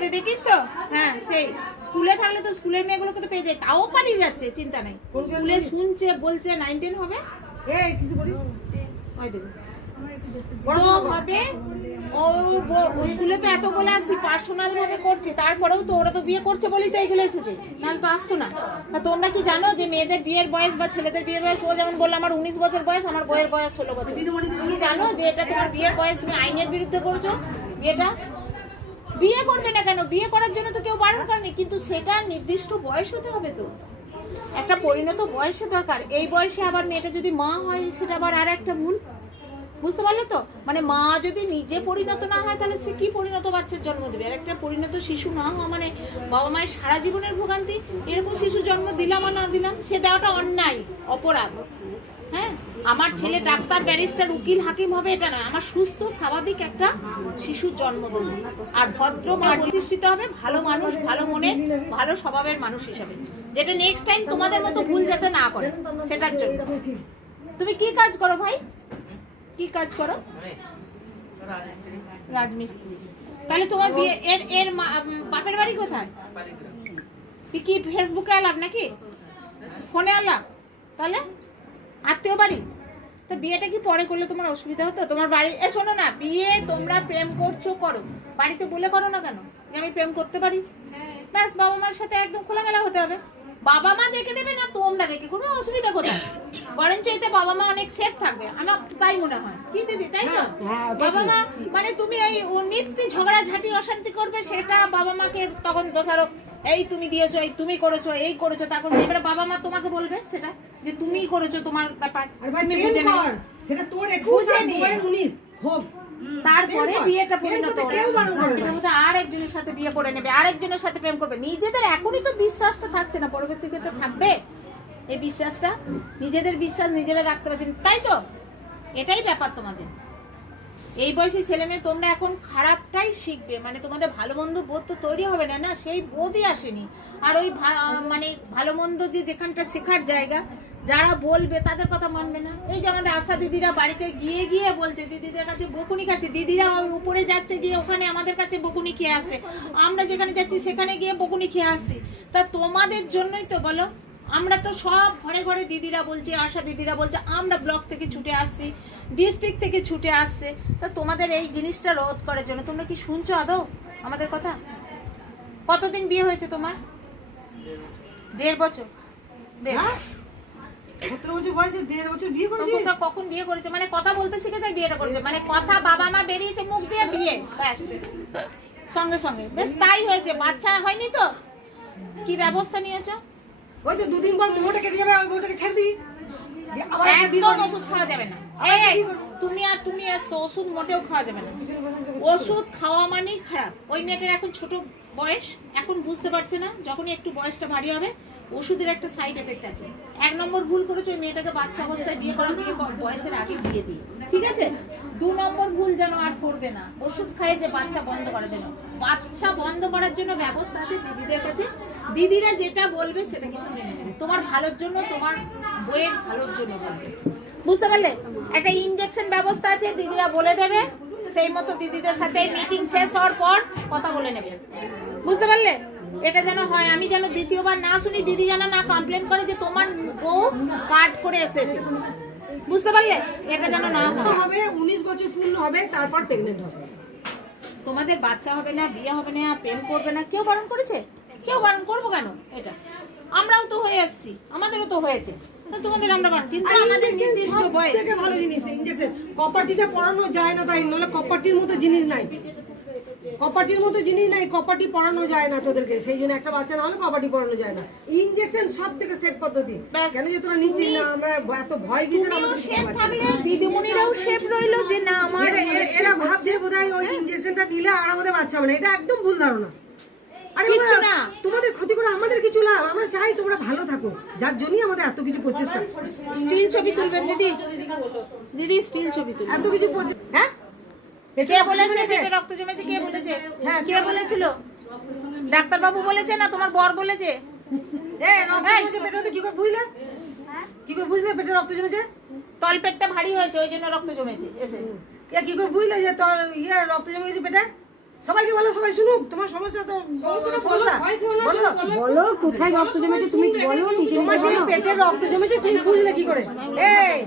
আমাদের দেখিস তো, হ্যাঁ সেই স্কুলে থাকলে তো স্কুলের মেয়েগুলোকে তো পেয়ে যায়, তাও পালিয়ে যাচ্ছে, চিন্তা নেই। স্কুলে শুনছে বলছে 9-10 হবে, কিছু বলিস হবে ও স্কুলে তো এত বলে আসি পার্সোনাল ভাবে করছে, তারপরেও তো ওরা তো বিয়ে করছে বলেই তো এইগুলো এসেছে, নাহলে তো আসতো না। তা তোমরা কি জানো যে মেয়েদের বিয়ের বয়স বা ছেলেদের বিয়ের বয়স, ও যেমন বললো আমার 19 বছর বয়স, আমার বইয়ের বয়স 16 বছর, তুমি জানো যে এটা তোমার বিয়ের বয়স, তুমি আইনের বিরুদ্ধে করছো বিয়েটা? বিয়ে করবে না কেন? বিয়ে করার জন্য তো কেউ বারণ করেনি, কিন্তু সেটা নির্দিষ্ট বয়স হতে হবে, তো একটা পরিণত বয়সে দরকার। এই বয়সে আবার মেয়েটা যদি মা হয় সেটা আবার আর একটা ভুল, বুঝতে পারলে তো? মানে মা যদি নিজে পরিণত না হয় তাহলে সে কি পরিণত বাচ্চার জন্ম দেবে? আর একটা পরিণত শিশু না হওয়া মানে বাবা মায়ের সারা জীবনের ভোগান্তি। এরকম শিশু জন্ম দিলাম আর না দিলাম, সে দেওয়াটা অন্যায়, অপরাধ। হ্যাঁ, আমার ছেলে ডাক্তার, ব্যারিস্টার, উকিল, হাকিম হবে এটা নয়, আমার সুস্থ স্বাভাবিক একটা শিশুর জন্ম দেবো, আর ভদ্র প্রতিষ্ঠিত হবে, ভালো মানুষ, ভালো মনের, ভালো স্বভাবের মানুষ হিসাবে, যেটা নেক্সট টাইম তোমাদের মতো ভুল যাতে না করে সেটার জন্য। তুমি কি কাজ করো ভাই? কি কাজ করো? রাজমিস্ত্রি। তাহলে তোমার বিয়ে এর বাপের বাড়ি কোথায়? কি ফেসবুকে আলাপ নাকি ফোনে আলাপ? তাহলে আত্মীয় বাড়ি? তা বিয়েটা কি পরে করলে তোমার অসুবিধা হতো? তোমার বাড়ি শোনো না, বিয়ে তোমরা প্রেম করছো করো, বাড়িতে বলে করো না কেন যে আমি প্রেম করতে পারি? ব্যাস, বাবা মার সাথে একদম খোলামেলা হতে হবে। বাবা মা দেখে দেবে না তোমরা দেখে করবে, অসুবিধা কোথায়? বরঞ্চ এতে বাবা মা অনেক সেফ থাকবে, আমার তাই মনে হয়। কি দিদি, তাই তো? বাবা মা মানে তুমি এই নিত্য ঝগড়া ঝাঁটি অশান্তি করবে, সেটা বাবা মাকে তখন দোষারোপ, এই তুমি দিয়েছো, এই তুমি করেছো, এই করেছো, তারপর এবারে বাবা মা তোমাকে বলবে সেটা যে তুমি করেছো, তোমার ব্যাপার তুমি বুঝে নাও, সেটা তোর 21 আর 19 হোক, তারপরে বিয়েটা পরিণত হবে আর একজনের সাথে বিয়ে করে নেবে, আরেকজনের সাথে প্রেম করবে। নিজেদের এখনই তো বিশ্বাসটা থাকছে না, পরবর্তীতে তো থাকবে এই বিশ্বাসটা। নিজেদের বিশ্বাস নিজেরা রাখতে পারছেন, তাই তো? এটাই ব্যাপার তোমাদের এই বয়সী ছেলে মেয়ে। তোমরা এখন খারাপটাই শিখবে, মানে তোমাদের ভালো মন্দ বোধ তো তৈরি হবে না, না সেই বোধই আসেনি। আর ওই মানে ভালো মন্দ যে যেখানটা শেখার জায়গা, যারা বলবে তাদের কথা মানবে না। এই যে আমাদের আশা দিদিরা বাড়িতে গিয়ে গিয়ে বলছে, দিদিদের কাছে বকুনি খাচ্ছে, দিদিরা উপরে যাচ্ছে গিয়ে ওখানে আমাদের কাছে বকুনি খেয়ে আসে, আমরা যেখানে যাচ্ছি সেখানে গিয়ে বকুনি খেয়ে আসি। তা তোমাদের জন্যই তো বলো, আমরা তো সব ঘরে ঘরে দিদিরা বলছি, আশা দিদিরা বলছে, আমরা ব্লক থেকে ছুটে আসছি, ডিস্ট্রিক্ট থেকে ছুটে আসছে। তা তোমাদের এই জিনিসটা রোধ করার জন্য তোমরা কি শুনছো আদৌ আমাদের কথা? কতদিন বিয়ে হয়েছে তোমার? 1.5 বছর। বেশ, 17 বছর বয়সে 1.5 বছর বিয়ে করেছে। কখন বিয়ে করেছে? মানে কথা বলতে শিখেছে, বিয়েটা করেছে, মানে কথা বাবা মা বেরিয়েছে মুখ দিয়ে, বিয়ে ব্যাস সঙ্গে সঙ্গে। বেশ, তাই হয়েছে, বাচ্চা হয়নি তো? কি ব্যবস্থা নিয়েছো? ওই তো 2 দিন পর মোটা কেটে যাবে, ওই বউটাকে ছেড়ে দিবি, আবার একদম ওষুধ খাওয়া যাবে না। তুমি ওষুধ মোটেও খাওয়া যাবে না। ওষুধ খাওয়া মানেই খারাপ। ওই মেয়েটার এখন ছোট বয়স, এখন বুঝতে পারছে না, যখনই একটু বয়সটা ভারী হবে ওষুধের একটা সাইড এফেক্ট আছে। 1 নম্বর ভুল করেছে ওই মেয়েটাকে বাচ্চা অবস্থায় বিয়ে করা, বিয়ে বয়সের আগে বিয়ে দিয়ে, ঠিক আছে? 2 নম্বর ভুল যেন আর করবে না, ওষুধ খায় যে বাচ্চা বন্ধ করার জন্য। বাচ্চা বন্ধ করার জন্য ব্যবস্থা আছে দিদিদের কাছে, দিদিরা যেটা বলবে সেটা কিন্তু মেনে নেবে, তোমার ভালোর জন্য, তোমার বইয়ের ভালোর জন্য বলবে, বুঝতে পারলে? একটা ইনজেকশন ব্যবস্থা আছে, দিদিরা বলে দেবে, সেই মতো দিদিদের সাথে মিটিং শেষ হওয়ার পর কথা বলে নেবে, বুঝতে পারলে? এটা যেন হয়, আমি যেন দ্বিতীয়বার না শুনি, দিদি যেন না কমপ্লেন করে যে তোমার বউ কাট করে এসেছে, বুঝতে পারলে? এটা যেন না হবে। 19 বছর পূর্ণ হবে, তারপর প্রেগন্যান্ট হবে। তোমাদের বাচ্চা হবে না, বিয়ে হবে না, প্রেম করবে না, কেউ বারণ করেছে? কেউ বারণ করবো কেন? এটা আমরাও তো হয়ে আসছি, আমাদেরও তো হয়েছে, তোমাদের আমরা বারণ, কিন্তু আমাদের নির্দিষ্ট বয়স থেকে ভালো জিনিস ইনজেকশন। কপাটিটা পড়ানো যায় না, তাই নলে কপাটির মতো জিনিস নাই, কপাটির মতো জিনিস নাই, কপাটি পড়ানো যায় না তোদেরকে, সেই জন্য একটা বাচ্চা না হলে কপাটি পড়ানো যায় না। ইনজেকশন সব থেকে সেফ পদ্ধতি। কেন যে তোরা নিচ্ছিস না, আমরা এত ভয় কিসের? আমাদের সেফ থাকলে দিদিমণিরাও সেফ রইলো যে না আমার এরা ভাবছে বোধহয় ওই ইনজেকশনটা নিলে আর আমাদের বাচ্চা হবে না, এটা একদম ভুল ধারণা। আরে কিছু না, তোমাদের ক্ষতি করে আমাদের কিছু লাভ, আমরা চাই তোমরা ভালো থাকো, যার জন্যই আমাদের এত কিছু প্রচেষ্টা। স্টিল ছবি তুলবেন দিদি, দিদি স্টিল ছবি তুলবেন, এত কিছু হ্যাঁ? কে বলেছে পেটে রক্ত জমেছে? কে বলেছে? হ্যাঁ, কে বলেছিল? ডাক্তার বাবু বলেছে না তোমার বর বলেছে? রক্ত জমেছে পেটে, কি করে বুঝলে? কি করে বুঝলে পেটে রক্ত জমেছে? তলপেটটা ভারী হয়েছে ওই জন্য রক্ত জমেছে এসে। কি করে বুঝলে যে তোর রক্ত জমে গেছে পেটে? সবাইকে বলো, সবাই শুনুক, তোমার সমস্যা তো সমস্যা বলো। বলো কোথায় রক্ত জমেছে তুমি বলো, নিজে তোমার যে পেটে রক্ত জমেছে তুমি বুঝলে কি করে? এই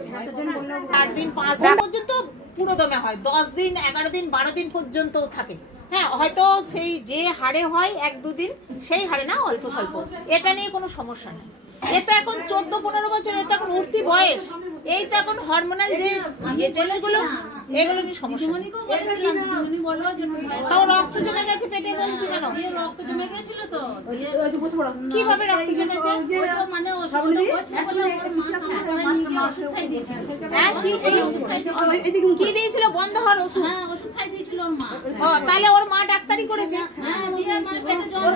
4 দিন 5 দিন পর্যন্ত পুরো দমে হয়, 10 দিন 11 দিন 12 দিন পর্যন্ত থাকে। হ্যাঁ, হয়তো সেই যে হাড়ে হয় 1-2 দিন, সেই হাড়ে না অল্প স্বল্প, এটা নিয়ে কোনো সমস্যা নেই। এ তো এখন 14-15 বছর, এ তো এখন উঠতি বয়স, এই তো এখন হরমোনাল যে ছেলেগুলো, এগুলো নিয়ে সমস্যা নেই। তাও রক্ত জমে গেছে পেটে বলছি কেন? রক্ত জমে গেছিল তো, কিভাবে রক্ত জমেছে? মানে ওষুধ খাই দিয়েছিল। হ্যাঁ, কি দিয়েছিল? বন্ধ হওয়ার ওষুধ? হ্যাঁ, ওষুধ খাই দিয়েছিল ওর মা। ও, তাহলে ওর মা ডাক্তারি করেছে? হ্যাঁ, দিয়ে আমার পেটে জল